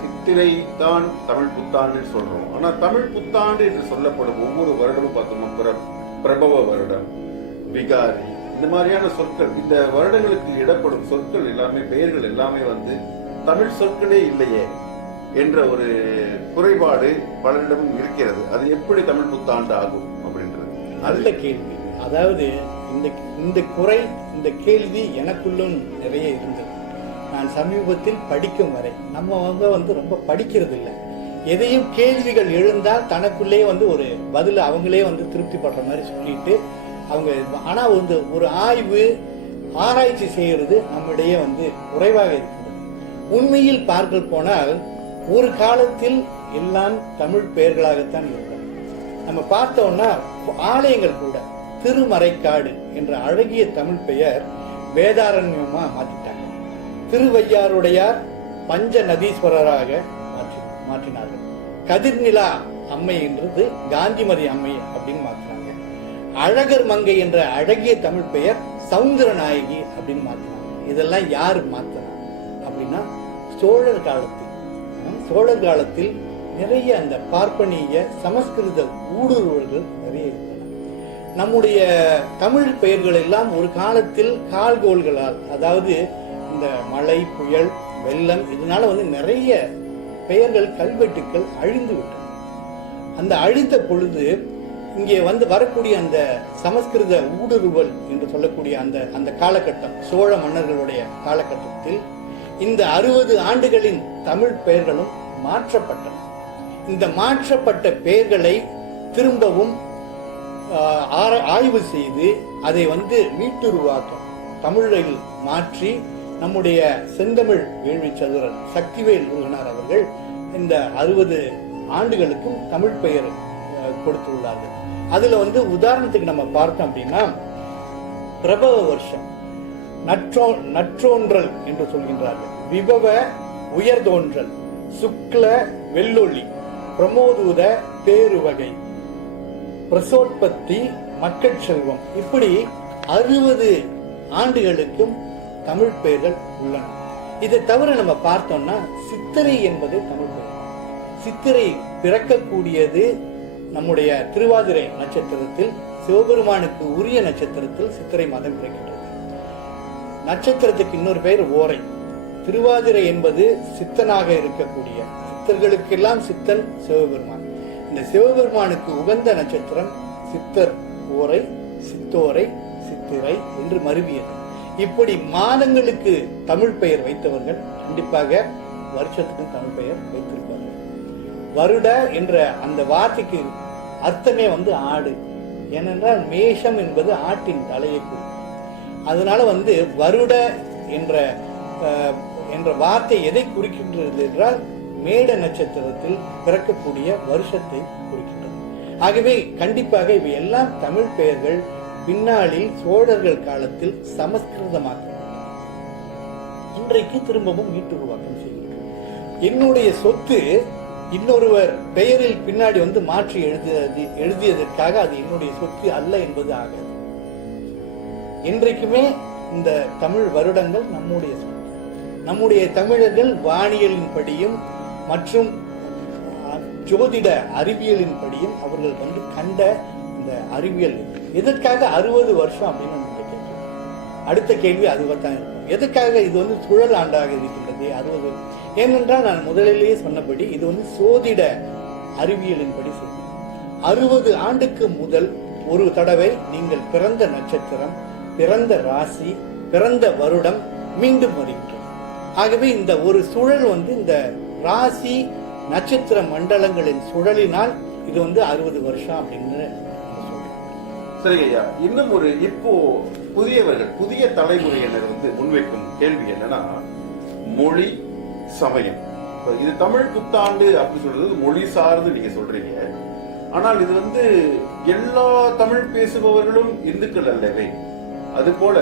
சித்திரை தான் தமிழ் புத்தாண்டு சொல்றோம். ஆனா தமிழ் புத்தாண்டு என்று சொல்லப்படும் ஒவ்வொரு வருடமும் பார்த்தோம்னா பிரபவ வருடம், விகாரி, இந்த மாதிரியான சொற்கள், இந்த வருடங்களுக்கு இடப்படும் சொற்கள் எல்லாமே, பெயர்கள் எல்லாமே தமிழ் சொற்களே இல்லையே என்ற ஒரு குறைபாடு பலரிடமும் இருக்கிறது. அது எப்படி தமிழ் புத்தாண்டு ஆகும் அப்படின்றது நல்ல கேள்வி. அதாவது இந்த குறை, இந்த கேள்வி எனக்குள்ளும் நிறைய இருந்தது. நான் சமீபத்தில் படிக்கும் வரை நம்ம ரொம்ப படிக்கிறது இல்லை. எதையும் கேள்விகள் எழுந்தால் தனக்குள்ளே ஒரு பதில் அவங்களே திருப்தி படுற மாதிரி சொல்லிட்டு அவங்க, ஆனா ஒரு ஆய்வு ஆராய்ச்சி செய்யறது நம்மிடையே குறைவாக இருக்கிறது. உண்மையில் பார்க்க போனால் ஒரு காலத்தில் எல்லாம் தமிழ் பெயர்களாகத்தான் இருக்கும். நம்ம பார்த்தோம்னா ஆலயங்கள் கூட திருமறைக்காடு என்ற அழகிய தமிழ் பெயர் வேதாரண்யமா மாத்திட்டாங்க. திருவையாறுடையார் பஞ்ச நதீஸ்வரராக மாற்றினார்கள். கதிர்நிலா அம்மை என்றது காந்திமதி அம்மை அப்படின்னு மாற்றினாங்க. அழகர் மங்கை என்ற அழகிய தமிழ் பெயர் சவுந்தர நாயகி அப்படின்னு மாற்றினாங்க. இதெல்லாம் யாரு மாத்தினா அப்படின்னா சோழர் காலத்தில் நிறைய அந்த பார்ப்பனிய சமஸ்கிருத ஊடுருவல்கள் நிறைய இருந்தன. நம்முடைய தமிழ் பெயர்கள் எல்லாம் ஒரு காலத்தில் கால்கோள்களால், அதாவது இந்த மழை, புயல், வெள்ளம், இதனால நிறைய பெயர்கள், கல்வெட்டுக்கள் அழிந்து விட்டன. அந்த அழிந்த பொழுது இங்கே வரக்கூடிய அந்த சமஸ்கிருத ஊடுருவல் என்று சொல்லக்கூடிய அந்த காலகட்டம், சோழ மன்னர்களுடைய காலகட்டத்தில் இந்த 60 ஆண்டுகளின் தமிழ் பெயர்களும் மாற்றப்பட்டன. இந்த மாற்றப்பட்ட பெயர்களை திரும்பவும் ஆய்வு செய்து அதை மீட்டுருவாக்கம் தமிழில் மாற்றி நம்முடைய செந்தமிழ் வேள்வி சதுரன் சக்திவேல் முருகனார் அவர்கள் இந்த 60 ஆண்டுகளுக்கும் தமிழ் பெயர் கொடுத்துள்ளார்கள். அதுல உதாரணத்துக்கு நம்ம பார்த்தோம் அப்படின்னா பிரபவ வருஷம், நற்றோன்றல் என்று சொல்கின்றார்கள், விபவ உயர்தோன்றல், சுக்ல வெள்ளொளி, பிரமோதூத பேருவகை, பிரசோற்பத்தி, மக்கள் செல்வம், இப்படி 60 ஆண்டுகளுக்கும் தமிழ் பெயர்கள் உள்ளன. இதை தவிர நம்ம பார்த்தோம்னா சித்திரை என்பது தமிழ் பெயர். சித்திரை பிறக்கக்கூடியது நம்முடைய திருவாதிரை நட்சத்திரத்தில், சிவபெருமானுக்கு உரிய நட்சத்திரத்தில் சித்திரை மாதம் பிறக்கின்றது. நட்சத்திரத்துக்கு இன்னொரு பெயர் ஓரை. திருவாதிரை என்பது சித்தனாக இருக்கக்கூடிய, சித்தர்களுக்கெல்லாம் சித்தன் சிவபெருமான். இந்த சிவபெருமானுக்கு உகந்த நட்சத்திரம் சித்தர் ஓரை, சித்தோரை, சித்திரை என்று மருவியது. இப்படி மாதங்களுக்கு தமிழ் பெயர் வைத்தவர்கள் கண்டிப்பாக வருஷத்துக்கும் தமிழ் பெயர் வைத்திருப்பார்கள். வருட என்ற அந்த வார்த்தைக்கு அர்த்தமே ஆடு. ஏனென்றால் மேஷம் என்பது ஆட்டின் தலையை குறிக்கும். அதனால வருட என்ற வார்த்தை எதை குறிக்கின்றது என்றால் மேட நட்சத்திரத்தில் பிறக்கக்கூடிய வருஷத்தை குறிக்கின்றது. ஆகவே கண்டிப்பாக இவை எல்லாம் தமிழ் பெயர்கள் பின்னாளில் சோழர்கள் காலத்தில் சமஸ்கிருதமாக்கப்பட்டது. இன்றைக்கு திரும்பவும் மீட்டுருவாக்கம் செய்கிறது. என்னுடைய சொத்து இன்னொருவர் பெயரில் பின்னாடி மாற்றி எழுதியதற்காக அது என்னுடைய சொத்து அல்ல என்பது ஆகாது. இன்றைக்குமே இந்த தமிழ் வருடங்கள் நம்முடைய சொத்து. நம்முடைய தமிழர்கள் வானியலின் படியும் மற்றும் ஜோதிட அறிவியலின் படியும் அவர்கள் கண்ட இந்த அறிவியல் எதற்காக 60 வருஷம் அப்படின்னு நீங்க கேட்கலாம். அடுத்த கேள்வி அதுதான் இருக்கும். எதற்காக இது சுழல் ஆண்டாக இருக்கின்றது 60? ஏனென்றால் நான் முதலிலேயே சொன்னபடி இது சோதிட அறிவியலின் படி சொல்லும். 60 ஆண்டுக்கு முதல் ஒரு தடவை நீங்கள் பிறந்த நட்சத்திரம், பிறந்த ராசி, பிறந்த வருடம் மீண்டும் வருகின்றது. ஆகவே இந்த ஒரு சுழல் இந்த ராசி நட்சத்திர மண்டலங்களின் சுழலினால் இது 60 வருஷம் அப்படின்னு சொல்றோம். சரி ஐயா, இன்னும் இப்போ புதியவர்கள், புதிய தலைமுறையினர் முன்வைக்கும் கேள்வி என்னன்னா, மொழி, சமயம். இது தமிழ் புத்தாண்டு அப்படி சொல்றது மொழி சார்ந்து நீங்க சொல்றீங்க. ஆனால் இது எல்லா தமிழ் பேசுபவர்களும் இந்துக்கள் அல்லவே. அது போல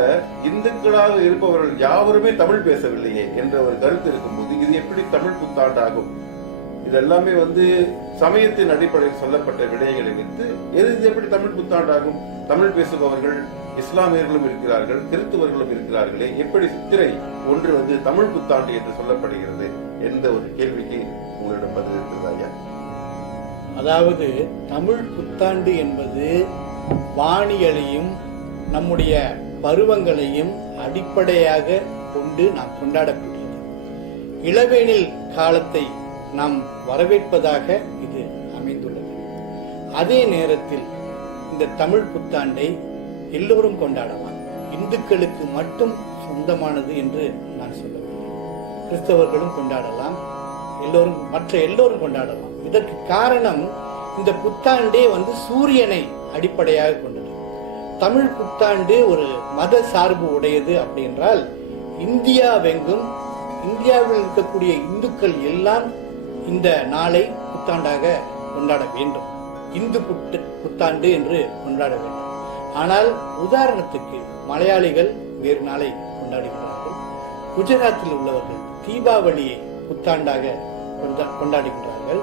இந்துக்களாக இருப்பவர்கள் யாவருமே தமிழ் பேசவில்லையே என்ற ஒரு கருத்து இருக்கும்போது இது எப்படி தமிழ் புத்தாண்டு ஆகும்? இதெல்லாமே சமயத்தின் அடிப்படையில் சொல்லப்பட்ட விடயங்களை வைத்து எது எப்படி தமிழ் புத்தாண்டு ஆகும்? தமிழ் பேசுபவர்கள் இஸ்லாமியர்களும் இருக்கிறார்கள், கிறிஸ்துவர்களும் இருக்கிறார்களே, எப்படி சித்திரை ஒன்று தமிழ் புத்தாண்டு என்று சொல்லப்படுகிறது என்ற ஒரு கேள்விக்கு உங்களிடம் பதில் இருக்கிறதா ஐயா? அதாவது தமிழ் புத்தாண்டு என்பது வானியலையும் நம்முடைய பருவங்களையும் அடிப்படையாக கொண்டு நாம் கொண்டாடக்கூடியது. இளவேனில் காலத்தை நாம் வரவேற்பதாக இது அமைந்துள்ளது. அதே நேரத்தில் இந்த தமிழ் புத்தாண்டை எல்லோரும் கொண்டாடலாம். இந்துக்களுக்கு மட்டும் சொந்தமானது என்று நான் சொல்லவில்லை. கிறிஸ்தவர்களும் கொண்டாடலாம், மற்ற எல்லோரும் கொண்டாடலாம். இதற்கு காரணம் இந்த புத்தாண்டே சூரியனை அடிப்படையாக கொண்டது. தமிழ் புத்தாண்டு ஒரு மத சார்பு உடையது அப்படி என்றால் இந்தியாவெங்கும், இந்தியாவில் இருக்கக்கூடிய இந்துக்கள் எல்லாம் இந்த நாளை புத்தாண்டாக கொண்டாட வேண்டும், இந்து புத்தாண்டு என்று கொண்டாட வேண்டும். ஆனால் உதாரணத்துக்கு மலையாளிகள் வேறு நாளை கொண்டாடுகிறார்கள், குஜராத்தில் உள்ளவர்கள் தீபாவளியை புத்தாண்டாக கொண்டாடுகின்றார்கள்.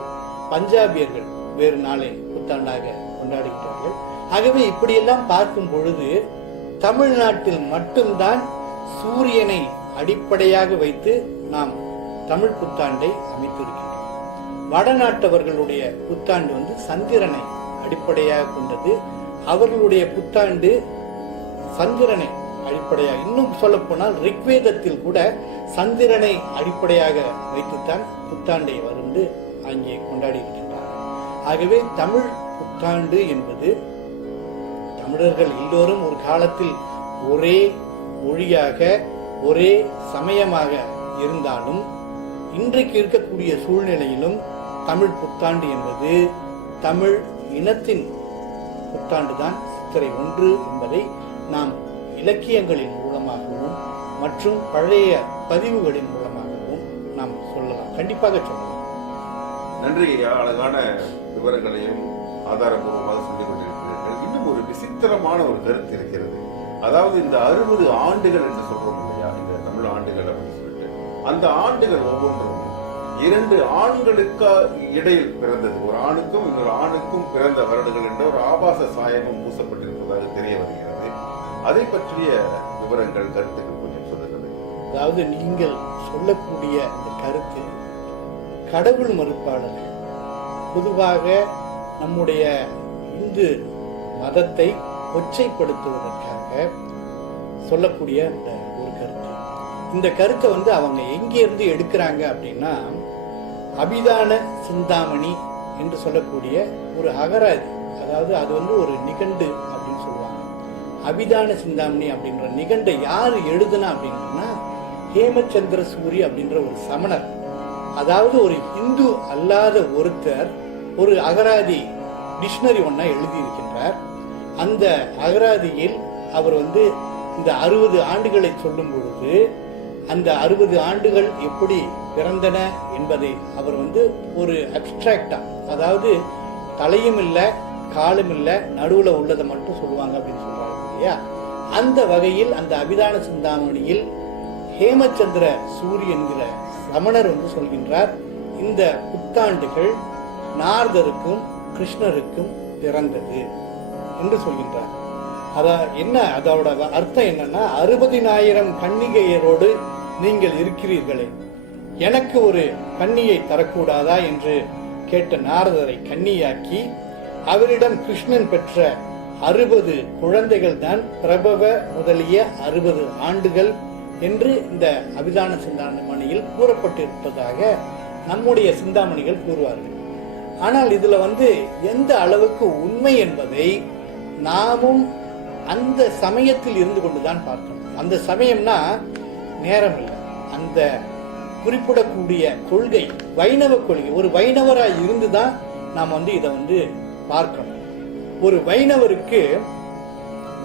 பஞ்சாபியர்கள் வேறு நாளை புத்தாண்டாக கொண்டாடுகின்றார்கள். ஆகவே இப்படியெல்லாம் பார்க்கும் பொழுது தமிழ்நாட்டில் மட்டும்தான் சூரியனை அடிப்படையாக வைத்து நாம் தமிழ் புத்தாண்டை அமைத்திருக்கின்றோம். வடநாட்டவர்களுடைய புத்தாண்டு சந்திரனை அடிப்படையாக கொண்டது. அவர்களுடைய புத்தாண்டு சந்திரனை அடிப்படையாக, இன்னும் சொல்ல போனால் ரிக்வேதத்தில் கூட சந்திரனை அடிப்படையாக வைத்துத்தான் புத்தாண்டை அங்கே கொண்டாடி இருக்கின்றார். ஆகவே தமிழ் புத்தாண்டு என்பது தமிழர்கள் எல்லோரும் ஒரு காலத்தில் ஒரே மொழியாக ஒரே சமயமாக இருந்தாலும் இன்றைக்கு இருக்கக்கூடிய சூழ்நிலையிலும் தமிழ் புத்தாண்டு என்பது தமிழ் இனத்தின் புத்தாண்டு தான் சித்திரை 1 என்பதை நாம் இலக்கியங்களின் மூலமாகவும் மற்றும் பழைய பதிவுகளின் மூலமாகவும் நாம் சொல்லலாம், கண்டிப்பாக சொல்லலாம். நன்றி ஐயா, அழகான விவரங்களையும் ஆதாரபூர்வமாக சொல்லிக் கொண்டிருக்கிறீர்கள். இன்னும் ஒரு விசித்திரமான ஒரு கருத்து இருக்கிறது. அதாவது இந்த 60 ஆண்டுகள் என்று சொல்றோம் இல்லையா, இந்த தமிழ் ஆண்டுகள் அப்படின்னு சொல்லிட்டு, அந்த ஆண்டுகள் ஒவ்வொன்றும் 2 ஆண்களுக்கு இடையில் பிறந்தது. ஒரு ஆணுக்கும் இன்னொரு ஆணுக்கும் பிறந்த வருடங்கள் என்ற ஒரு ஆபாச சாயமும் பூசப்பட்டிருப்பதாக தெரிய வருகிறது. அதை பற்றிய விவரங்கள், கருத்துக்கள் கொஞ்சம் சொல்லுங்கள். அதாவது நீங்கள் சொல்லக்கூடிய இந்த கருத்து கடவுள் மறுப்பாளர்கள் பொதுவாக நம்முடைய இந்து மதத்தை கொச்சைப்படுத்துவதற்காக சொல்லக்கூடிய அந்த ஒரு கருத்து. இந்த கருத்தை அவங்க எங்கே இருந்து எடுக்கிறாங்க அப்படின்னா, அபிதான சிந்தாமணி என்று சொல்லக்கூடிய ஒரு அகராதி, அதாவது அது ஒரு நிகண்டு அப்படின்னு சொல்லுவாங்க. அபிதான சிந்தாமணி அப்படின்ற நிகண்டை யாரு எழுதுனா அப்படின்னா ஹேமச்சந்திர சூரி அப்படின்ற ஒரு சமணர், அதாவது ஒரு இந்து அல்லாத ஒருத்தர் ஒரு அகராதி டிக்ஷனரி ஒன்ன எழுதி இருக்கின்றார். அந்த அகராதியில் அவர் இந்த 60 ஆண்டுகளை சொல்லும் பொழுது அந்த 60 ஆண்டுகள் எப்படி பிறந்தன என்பதை அவர் ஒரு அப்டிராக்டா, அதாவது தலையும் இல்லை காலும் இல்லை நடுவுல உள்ளதை மட்டும் சொல்லுவாங்க அப்படின்னு சொல்றாங்க இல்லையா. அந்த வகையில் அந்த அபிதான சிந்தாமணியில் ஹேமச்சந்திர சூரி என்கிற சமணர் சொல்கின்றார், இந்த புத்தாண்டுகள் நாரதருக்கும் கிருஷ்ணருக்கும் பிறந்தது என்று சொல்கின்றார். அதோட அர்த்தம் என்னன்னா, 60,000 கன்னிகையரோடு நீங்கள் இருக்கிறீர்களே, எனக்கு ஒரு கன்னியை தரக்கூடாதா என்று கேட்ட நாரதரை கன்னியாக்கி அவரிடம் கிருஷ்ணன் பெற்ற 60 குழந்தைகள் தான் பிரபவ முதலிய 60 ஆண்டுகள் என்று இந்த அபிதான சிந்தாமணியில் கூறப்பட்டிருப்பதாக நம்முடைய சிந்தாமணிகள் கூறுவார்கள். ஆனால் இதுல எந்த அளவுக்கு உண்மை என்பதை நாமும் அந்த சமயத்தில் இருந்து கொண்டுதான் பார்க்கணும். அந்த சமயம்னா நேரம் இல்லை, அந்த குறிப்பிடக்கூடிய கொள்கை வைணவ கொள்கை. ஒரு வைணவராய் இருந்துதான் நாம் இதை பார்க்கணும். ஒரு வைணவருக்கு,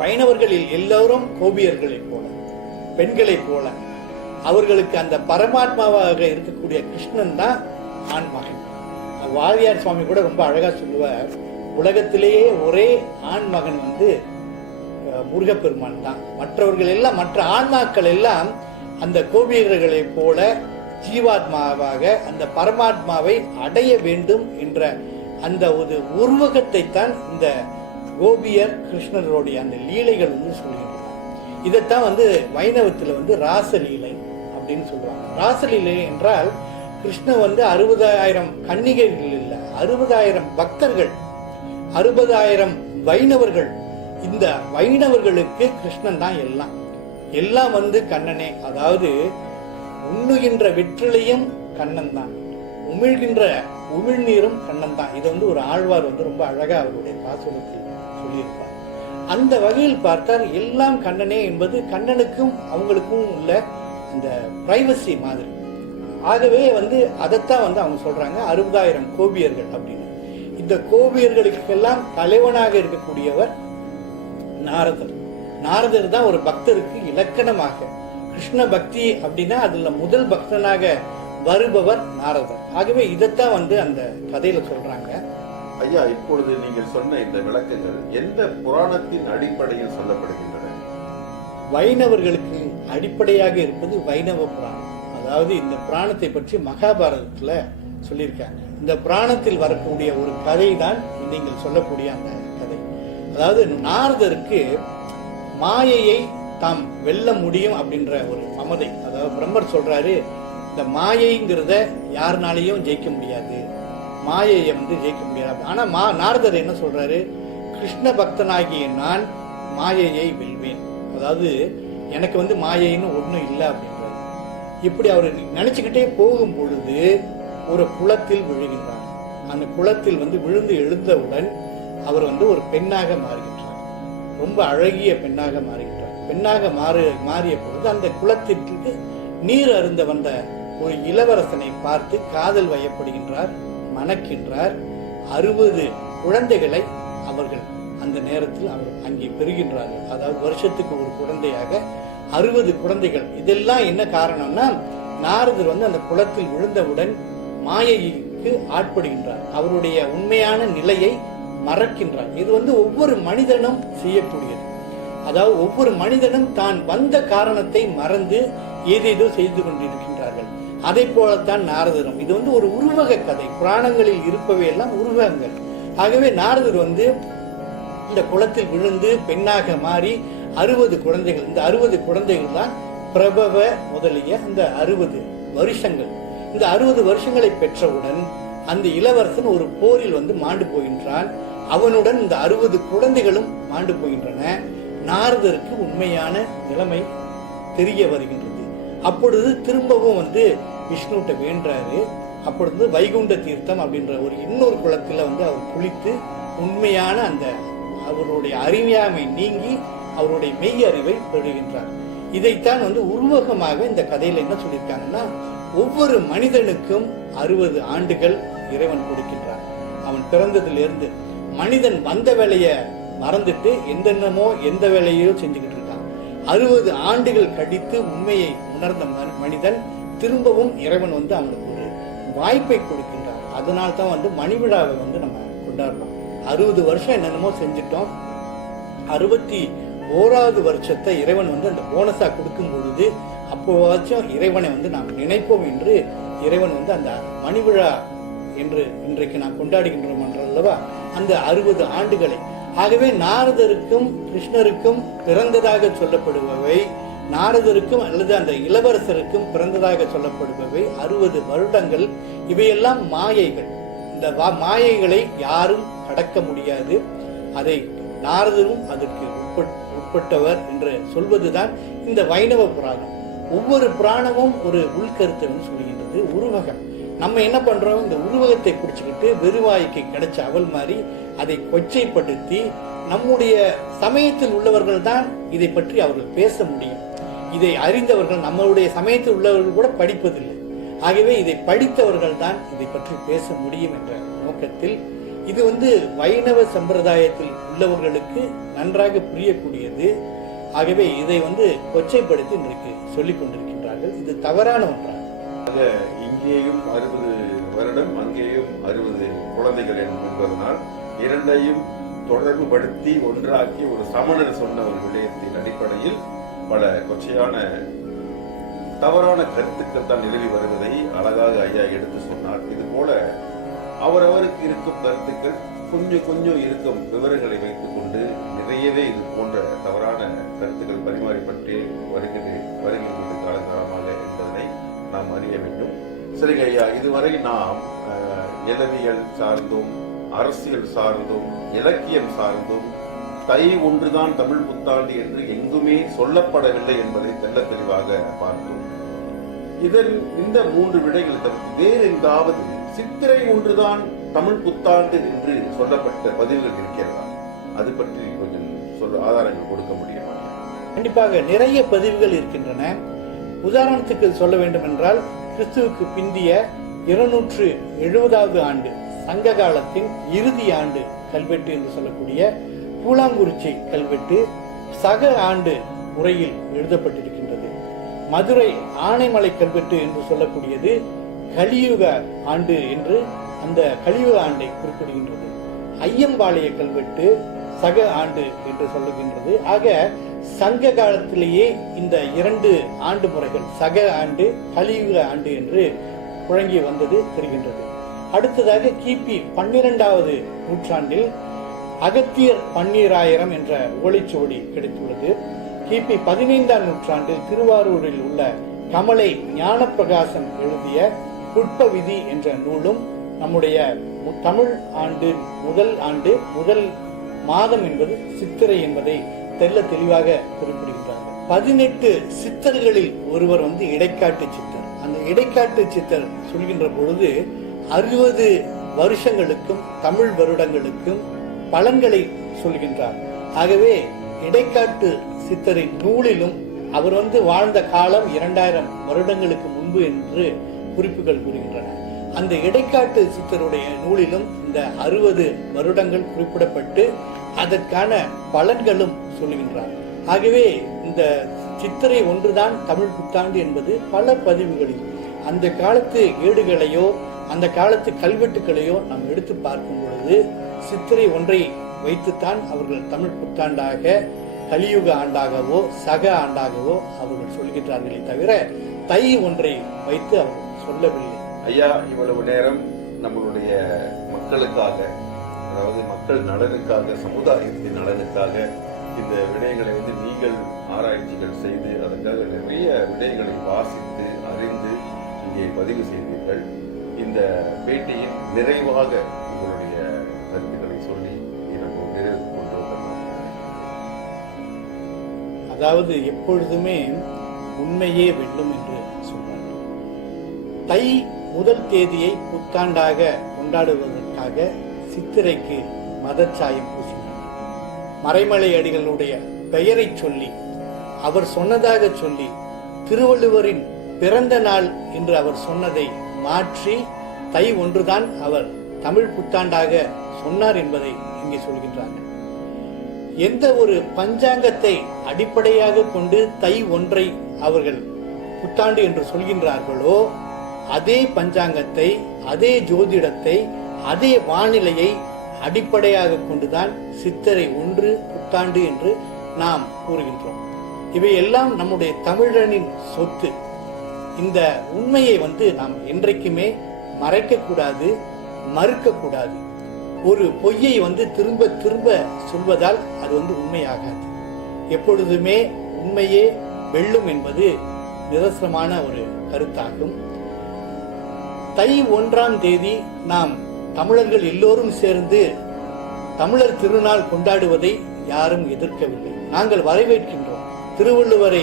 வைணவர்களில் எல்லோரும் கோபியர்களைப் போல, பெண்களைப் போல, அவர்களுக்கு அந்த பரமாத்மாவாக இருக்கக்கூடிய கிருஷ்ணன் தான் ஆண்மகன். வாரியார் சுவாமி கூட ரொம்ப அழகா சொல்லுவார், உலகத்திலேயே ஒரே ஆண்மகன் முருகப்பெருமான் தான். மற்றவர்கள் எல்லாம், மற்ற ஆன்மாக்கள் எல்லாம் அந்த கோபியர்களை போல ஜீவாத்மாவாக அந்த பரமாத்மாவை அடைய வேண்டும் என்ற அந்த ஒரு உருவகத்தை தான் இந்த கோபியர் கிருஷ்ணருடைய அந்த லீலைகள் சொல்கின்றன. இதைத்தான் வைணவத்தில் ராசலீலை அப்படின்னு சொல்லுவாங்க. ராசலீலை என்றால் கிருஷ்ணன் 60,000 கன்னிகைகள் இல்லை, 60,000 பக்தர்கள், 60,000 வைணவர்கள். இந்த வைணவர்களுக்கு கிருஷ்ணன் தான் எல்லாம் எல்லாம் கண்ணனே. அதாவது உண்ணுகின்ற வெற்றிலையும் கண்ணன் தான், உமிழ்கின்ற உமிழ்நீரும் கண்ணன் தான். இது ஒரு ஆழ்வார் ரொம்ப அழகா அவருடைய பாசுரத்தில் சொல்லியிருப்பார். அந்த வகையில் பார்த்தால் எல்லாம் கண்ணனே என்பது கண்ணனுக்கும் அவங்களுக்கும் உள்ள இந்த பிரைவசி மாதிரி. ஆகவே அதைத்தான் அவங்க சொல்றாங்க 60,000 கோபியர்கள் அப்படின்னு. இந்த கோபியர்களுக்கெல்லாம் தலைவனாக இருக்கக்கூடியவர் நாரதர். நாரதர் தான் ஒரு பக்தருக்கு இலக்கணமாக, கிருஷ்ண பக்தி அப்படின்னா அதுல முதல் பக்தனாக வருபவர் நாரதர். ஆகவே இதைத்தான் அந்த கதையில சொல்றாங்க. ஐயா, இப்பொழுது நீங்கள் சொன்ன இந்த விளக்கங்கள் எந்த புராணத்தின் அடிப்படையில் சொல்லப்படுகின்றன? வைணவர்களுக்கு அடிப்படையாக இருப்பது வைணவ புராணம். அதாவது இந்த புராணத்தை பற்றி மகாபாரதத்துல சொல்லியிருக்காங்க. இந்த புராணத்தில் வரக்கூடிய ஒரு கதை தான் நீங்கள் சொல்லக்கூடிய அந்த கதை. அதாவது நாரதருக்கு மாயையை தாம் வெல்ல முடியும் அப்படின்ற ஒரு மமதை. அதாவது பிரம்மர் சொல்றாரு, இந்த மாயைங்கிறத யாருனாலையும் ஜெயிக்க முடியாது, மாயையை ஜெயிக்க முடியாது. ஆனா நாரதர் என்ன சொல்றாரு, கிருஷ்ண பக்தனாகிய நான் மாயையை வெல்வேன். அதாவது எனக்கு மாயைன்னு ஒண்ணும் இல்லை அப்படின்றாரு. இப்படி அவர் நினைச்சுக்கிட்டே போகும் பொழுது ஒரு குளத்தில் விழுகின்றார். அந்த குளத்தில் விழுந்து எழுந்தவுடன் அவர் ஒரு பெண்ணாக மாறுகின்றார். ரொம்ப அழகிய பெண்ணாக மாறுகின்றார். பெண்ணாக மாறிய பொழுது அந்த குளத்திற்கு நீர் அருந்த வந்த ஒரு இளவரசனை பார்த்து காதல் வயப்படுகின்றார், மணக்கின்றார். 60 குழந்தைகளை அவர்கள் அந்த நேரத்தில் அவர் அங்கே பெறுகின்றார்கள். அதாவது வருஷத்துக்கு ஒரு குழந்தையாக 60 குழந்தைகள். இதெல்லாம் என்ன காரணம்னா, நாரதர் அந்த குளத்தில் விழுந்தவுடன் மாயைக்கு ஆட்படுகின்றார். அவருடைய உண்மையான நிலையை மறக்கின்றார். இது ஒவ்வொரு மனிதனும் செய்யக்கூடியது. அதாவது ஒவ்வொரு மனிதனும் தான் வந்த காரணத்தை மறந்து ஏதேதோ செய்து கொண்டிருக்கின்றார்கள். அதை போலத்தான் நாரதரும். இது ஒரு உருவக கதை. புராணங்களில் இருப்பவை எல்லாம் உருவகங்கள். ஆகவே நாரதர் இந்த குளத்தில் விழுந்து பெண்ணாக மாறி 60 குழந்தைகள், இந்த 60 குழந்தைகள் தான் பிரபவ முதலிய இந்த 60 வருஷங்கள். இந்த 60 வருஷங்களை பெற்றவுடன் அந்த இளவரசன் ஒரு போரில் மாண்டு போகின்றான். அவனுடன் இந்த 60 குழந்தைகளும் மாண்டு போகின்றன. நாரதருக்கு உண்மையான நிலைமை தெரிய வருகின்றது. அப்பொழுது திரும்பவும் விஷ்ணுட்ட வேண்டாரு. அப்பொழுது வைகுண்ட தீர்த்தம் அப்படின்ற ஒரு இன்னொரு குளத்துல அவர் குளித்து உண்மையான அந்த அவருடைய அறியாமை நீங்கி அவருடைய மெய் அறிவை பெறுகின்றார். இதைத்தான் உருவகமாக இந்த கதையில என்ன சொல்லியிருக்காங்கன்னா, ஒவ்வொரு மனிதனுக்கும் 60 ஆண்டுகள் இறைவன் கொடுக்கின்றான். அவன் பிறந்ததிலிருந்து மனிதன் வந்த வேலையை மறந்துட்டு எந்த வேலையோ செஞ்சுக்கிட்டு இருக்கான். 60 ஆண்டுகள் கழித்து உண்மையை உணர்ந்த மனிதன் திரும்பவும் இறைவன் அவனுக்கு ஒரு வாய்ப்பை கொடுக்கின்றான். அதனால தான் மணிவிழாவை நம்ம கொண்டாடுறோம். 60 வருஷம் என்னென்னமோ செஞ்சுட்டோம். 61வது வருஷத்தை இறைவன் அந்த போனஸா கொடுக்கும் பொழுது அப்போவாச்சும் இறைவனை நாம் நினைப்போம் என்று இறைவன் அந்த மணிவிழா என்று இன்றைக்கு நாம் கொண்டாடுகின்றோம் அல்லவா, அந்த 60 ஆண்டுகளை. ஆகவே நாரதருக்கும் கிருஷ்ணருக்கும் பிறந்ததாக சொல்லப்படுபவை, நாரதருக்கும் அல்லது அந்த இளவரசருக்கும் பிறந்ததாக சொல்லப்படுபவை 60 வருடங்கள். இவையெல்லாம் மாயைகள். இந்த மாயைகளை யாரும் கடக்க முடியாது. அதை நாரதரும் அதற்கு உட்பட்டவர் என்று சொல்வதுதான் இந்த வைணவ புராணம். ஒவ்வொரு புராணமும் ஒரு உள்கருத்தை சொல்லுகின்றது, உருவகம். நம்ம என்ன பண்றோம், இந்த உருவகத்தை பிடிச்சுக்கிட்டு வெறுவாய்க்கு கிடைச்ச அவள் மாதிரி அதை கொச்சைப்படுத்தி நம்முடைய சமயத்தில் உள்ளவர்கள் தான் இதை பற்றி அவர்கள் பேச முடியும். இதை அறிந்தவர்கள் நம்மளுடைய சமயத்தில் உள்ளவர்கள் கூட படிப்பதில்லை. ஆகவே இதை படித்தவர்கள் தான் இதை பற்றி பேச முடியும் என்ற நோக்கத்தில் இது வைணவ சம்பிரதாயத்தில் உள்ளவர்களுக்கு நன்றாக புரியக்கூடியது. ஆகவே இதை கொச்சைப்படுத்தி இன்றைக்கு சொல்லிக் கொண்டிருக்கின்றார்கள். இது தவறான ஒன்றாக. இங்கேயும் 60 வருடம், அங்கேயும் 60 குழந்தைகள் என்பதனால் இரண்டையும் தொடர்பு படுத்தி ஒன்றாக்கி ஒரு சமணர் சொன்ன ஒரு விடயத்தின் அடிப்படையில் பல கொச்சையான தவறான கருத்துக்கள் தான் நிலவி வருவதை அழகாக ஐயா எடுத்து சொன்னார். இது போல அவரவருக்கு இருக்கும் கருத்துக்கள் கொஞ்சம் இருக்கும் விவரங்களை வைத்துக் கொண்டு நிறையவே இது போன்ற தவறான கருத்துக்கள் பரிமாறிப்பட்டு வருகின்றது காலகாலமாக என்பதனை நாம் அறிய வேண்டும். சரி ஐயா, இதுவரை நாம் இலவியல் சார்ந்தும் அரசியல் சார்ந்தும் இலக்கியம் சார்ந்தும் தை ஒன்றுதான் தமிழ் புத்தாண்டு என்று எங்குமே சொல்லப்படவில்லை என்பதை தெள்ள தெளிவாக பார்த்தோம். இந்த 3 விடைகள் தவிர்த்து வேறு எங்காவது சித்திரை ஒன்றுதான் தமிழ் புத்தாண்டு என்று சொல்லப்பட்ட பதிவுகள் இருக்கிறதா? அது பற்றி கொஞ்சம் ஆதாரங்கள் கொடுக்க முடியுமா? கண்டிப்பாக நிறைய பதிவுகள் இருக்கின்றன. உதாரணத்துக்கு சொல்ல வேண்டும் என்றால், கிறிஸ்துவுக்கு பிந்திய 270வது ஆண்டு சங்க காலத்தின் இறுதி ஆண்டு கல்வெட்டு என்று சொல்லக்கூடிய பூலாங்குறிச்சி கல்வெட்டு சக ஆண்டு முறையில் எழுதப்பட்டிருக்கின்றது. மதுரை ஆனைமலை கல்வெட்டு என்று சொல்லக்கூடியது கலியுக ஆண்டு என்று அந்த கலியுக ஆண்டை குறிப்பிடுகின்றது. ஐயம்பாளைய கல்வெட்டு சக ஆண்டு என்று சொல்லுகின்றது. ஆக சங்க காலத்திலேயே இந்த 2 ஆண்டு முறைகள், சக ஆண்டு, கலியுக ஆண்டு என்று புழங்கி வந்தது தெரிகின்றது. அடுத்ததாக கிபி 12வது நூற்றாண்டில் அகத்தியர் பன்னீராயிரம் என்ற ஓலைச்சுவடி கிடைத்துள்ளது. கிபி 15ஆம் நூற்றாண்டில் திருவாரூரில் உள்ள கமலை ஞானப்பிரகாசம் எழுதிய புட்ப விதி என்ற நூலும் நம்முடைய தமிழ் ஆண்டு முதல் மாதம் என்பது சித்திரை என்பதை தெல்ல தெளிவாக குறிப்பிடுகின்றார்கள். 18 சித்தர்களில் ஒருவர் இடைக்காட்டு சித்தர். அந்த இடைக்காட்டு சித்தர் சொல்கின்ற பொழுது 60 வருஷங்களுக்கும் தமிழ் வருடங்களுக்கும் பலன்களை சொல்கின்றார். ஆகவே இடைக்காட்டு சித்தரின் நூலிலும் அவர் வாழ்ந்த காலம் 2000 வருடங்களுக்கு முன்பு என்று குறிப்புகள் கூறுகின்றன. அந்த இடைக்காட்டு சித்தருடைய நூலிலும் இந்த 60 வருடங்கள் குறிப்பிடப்பட்டு அதற்கான பலன்களும் சொல்லுகின்றார். ஆகவே இந்த சித்திரை ஒன்றுதான் தமிழ் புத்தாண்டு என்பது பல பதிவுகளில் அந்த காலத்து ஏடுகளையோ அந்த காலத்து கல்வெட்டுகளையோ நாம் எடுத்து பார்க்கும் பொழுது சித்திரை ஒன்றை வைத்துத்தான் அவர்கள் தமிழ் புத்தாண்டாக, கலியுக ஆண்டாகவோ சக ஆண்டாகவோ அவர்கள் சொல்கின்றார்களே தவிர தை ஒன்றை வைத்து அவர்கள் சொல்லவில்லை. ஐயா, இவ்வளவு நேரம் நம்மளுடைய மக்களுக்காக, அதாவது மக்கள் நலனுக்காக, சமுதாயத்தின் நலனுக்காக இந்த விடயங்களை நீங்கள் ஆராய்ச்சிகள் செய்து அதற்காக நிறைய விடயங்களை வாசித்து அறிந்து இங்கே பதிவு செய்தீர்கள். இந்த பேட்டியின் நிறைவாக உங்களுடைய கருத்துக்களை சொல்லி நம்ம நிறைவு கொண்டு வரலாம். அதாவது எப்பொழுதுமே உண்மையே வெல்லும் என்று சொல்வார்கள். தை முதல் தேதியை புத்தாண்டாக கொண்டாடுவதற்காக சித்திரைக்கு மதச்சாயம் பூசினார். மறைமலை அடிகளுடைய பெயரை சொல்லி, அவர் சொன்னதாக சொல்லி, திருவள்ளுவரின் பிறந்த நாள் என்று அவர் சொன்னதை மாற்றி தை ஒன்றுதான் அவர் தமிழ் புத்தாண்டாக சொன்னார் என்பதை இங்கே சொல்கின்றார்கள். எந்த ஒரு பஞ்சாங்கத்தை அடிப்படையாக கொண்டு தை ஒன்றை அவர்கள் புத்தாண்டு என்று சொல்கின்றார்களோ அதே பஞ்சாங்கத்தை, அதே ஜோதிடத்தை, அதே வானிலையை அடிப்படையாக கொண்டுதான் சித்திரை 1 புத்தாண்டு என்று நாம் கூறுகின்றோம். இவையெல்லாம் நம்முடைய தமிழனின் சொத்து. இந்த உண்மையை நாம் என்றைக்குமே மறைக்க கூடாது, மறுக்க கூடாது. ஒரு பொய்யை திரும்ப திரும்ப சொல்வதால் அது உண்மையாகாது. எப்பொழுதுமே உண்மையே வெல்லும் என்பது நிதர்சனமான ஒரு கருத்தாகும். தை 1ஆம் தேதி நாம் தமிழர்கள் எல்லோரும் சேர்ந்து தமிழர் திருநாள் கொண்டாடுவதை யாரும் எதிர்க்கவில்லை. நாங்கள் வரவேற்கின்றோம். திருவள்ளுவரை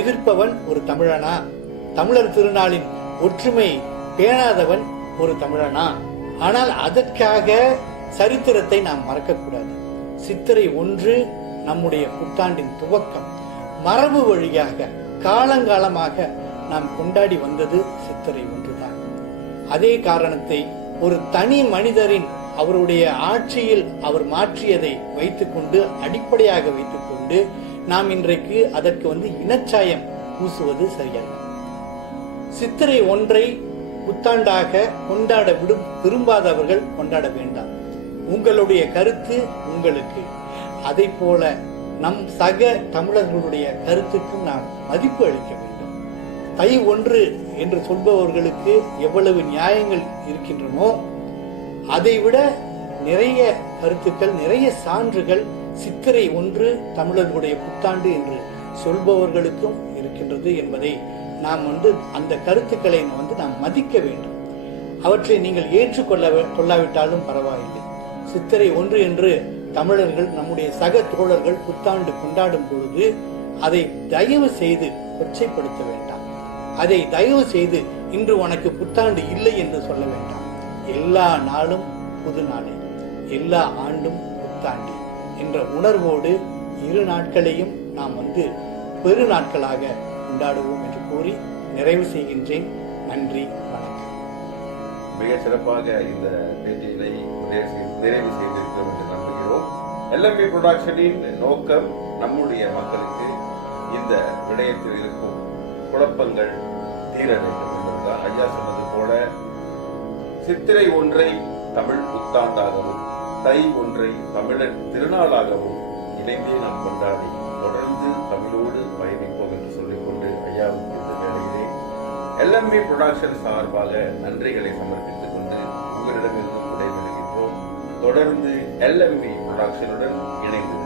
எதிர்ப்பவன் ஒரு தமிழனா? தமிழர் திருநாளின் ஒற்றுமை பேணாதவன் ஒரு தமிழனா? ஆனால் அதற்காக சரித்திரத்தை நாம் மறக்கக்கூடாது. சித்திரை 1 நம்முடைய புத்தாண்டின் துவக்கம். மரபு வழியாக காலங்காலமாக நாம் கொண்டாடி வந்தது சித்திரை 1தான். அதே காரணத்தை ஒரு தனி மனிதரின் அவருடைய ஆட்சியில் அவர் மாற்றியதை வைத்துக்கொண்டு, அடிப்படையாக வைத்துக்கொண்டு நாம் இன்றைக்கு அதற்கு இனச்சாயம் பூசுவது சரியல்ல. சித்திரை 1 புத்தாண்டாக கொண்டாட விரும்பாதவர்கள் கொண்டாட வேண்டாம். உங்களுடைய கருத்து உங்களுக்கு. அதை போல நம் சக தமிழர்களுடைய கருத்துக்கும் நாம் மதிப்பு அளிக்க வேண்டும். தை 1 என்று சொல்பவர்களுக்கு எவ்வளவு நியாயங்கள் இருக்கின்றனோ அதைவிட நிறைய கருத்துக்கள், நிறைய சான்றுகள் சித்திரை 1 தமிழர்களுடைய புத்தாண்டு என்று சொல்பவர்களுக்கும் இருக்கின்றது என்பதை நாம் அந்த கருத்துக்களை நாம் மதிக்க வேண்டும். அவற்றை நீங்கள் ஏற்றுக்கொள்ளாவிட்டாலும் பரவாயில்லை. சித்திரை 1 என்று தமிழர்கள், நம்முடைய சக தோழர்கள் புத்தாண்டு கொண்டாடும் பொழுது அதை தயவு செய்து கொச்சைப்படுத்த வேண்டாம். அதை தயவு செய்து இன்று உனக்கு புத்தாண்டு இல்லை என்று சொல்ல வேண்டாம். எல்லா நாளும் புது நாளே, எல்லா ஆண்டும் புத்தாண்டு என்ற உணர்வோடு 2 நாட்களையும் நாம் பெரு நாட்களாக கொண்டாடுவோம் என்று கூறி நிறைவு செய்கின்றேன். நன்றி, வணக்கம். மிக சிறப்பாக இந்த பேட்டியினை நிறைவு செய்திருக்கிறோம் என்று நம்புகிறோம். LMB புரொடக்ஷனின் நோக்கம் நம்முடைய மக்களுக்கு இந்த விடயத்தில் இருக்கும் குழப்பங்கள் தீர வேண்டும் என்பதுதான். ஐயா சொன்னது போல சித்திரை 1 தமிழ் புத்தாண்டாகவும் தை 1 தமிழர் திருநாளாகவும் இணைந்தே நாம் கொண்டாடி தொடர்ந்து தமிழோடு பயணிப்போம் என்று சொல்லிக்கொண்டு ஐயாவுக்கு இந்த வேளையிலே எல்எம்பி புரொடக்ஷன் சார்பாக நன்றிகளை சமர்ப்பித்துக் கொண்டு உங்களிடமிருந்து விடைபெறுகின்றோம். தொடர்ந்து எல்எம்பி புரொடக்ஷனுடன் இணைந்து